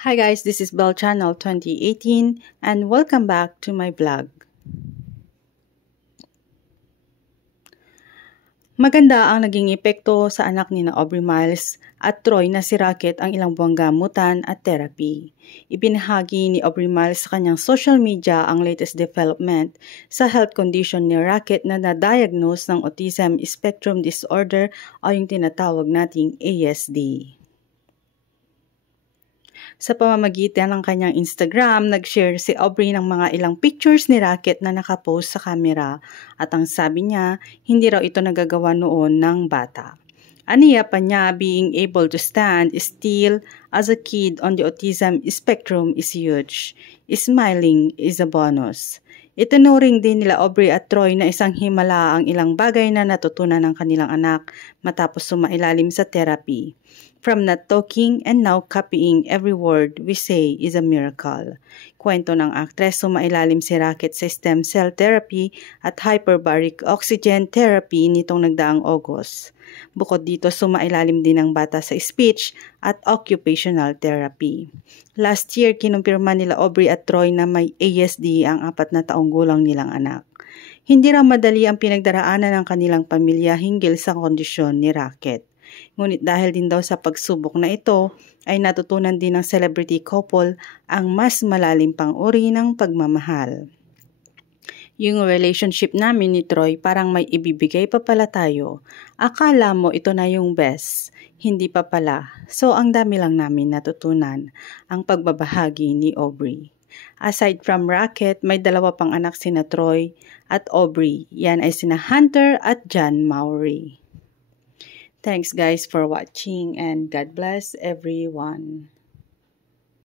Hi guys, this is Bell Channel 2018 and welcome back to my vlog. Maganda ang naging epekto sa anak ni na Aubrey Miles at Troy na si Rocket ang ilang buwang gamutan at therapy. Ibinahagi ni Aubrey Miles sa kanyang social media ang latest development sa health condition ni Rocket na na-diagnose ng Autism Spectrum Disorder o yung tinatawag nating ASD. Sa pamamagitan ng kanyang Instagram, nag-share si Aubrey ng mga ilang pictures ni Rocket na nakapost sa camera at ang sabi niya, hindi raw ito nagagawa noon ng bata. Aniya pa niya, being able to stand still as a kid on the autism spectrum is huge. Smiling is a bonus. Itinuring din nila Aubrey at Troy na isang himala ang ilang bagay na natutunan ng kanilang anak matapos sumailalim sa therapy. From not talking and now copying every word we say is a miracle. Kwento ng aktres, sumailalim si Rocket sa stem cell therapy at hyperbaric oxygen therapy nitong nagdaang August. Bukod dito, sumailalim din ang bata sa speech at occupational therapy. Last year, kinumpirma nila Aubrey at Troy na may ASD ang 4 na taong gulang nilang anak. Hindi raw madali ang pinagdaraanan ng kanilang pamilya hinggil sa kondisyon ni Rocket. Ngunit dahil din daw sa pagsubok na ito, ay natutunan din ng celebrity couple ang mas malalim pang uri ng pagmamahal. Yung relationship namin ni Troy parang may ibibigay pa pala tayo. Akala mo ito na yung best, hindi pa pala. So ang dami lang namin natutunan, ang pagbabahagi ni Aubrey. Aside from Rocket, may 2 pang anak sina Troy at Aubrey. Yan ay sina Hunter at John Maury. Thanks guys for watching and God bless everyone.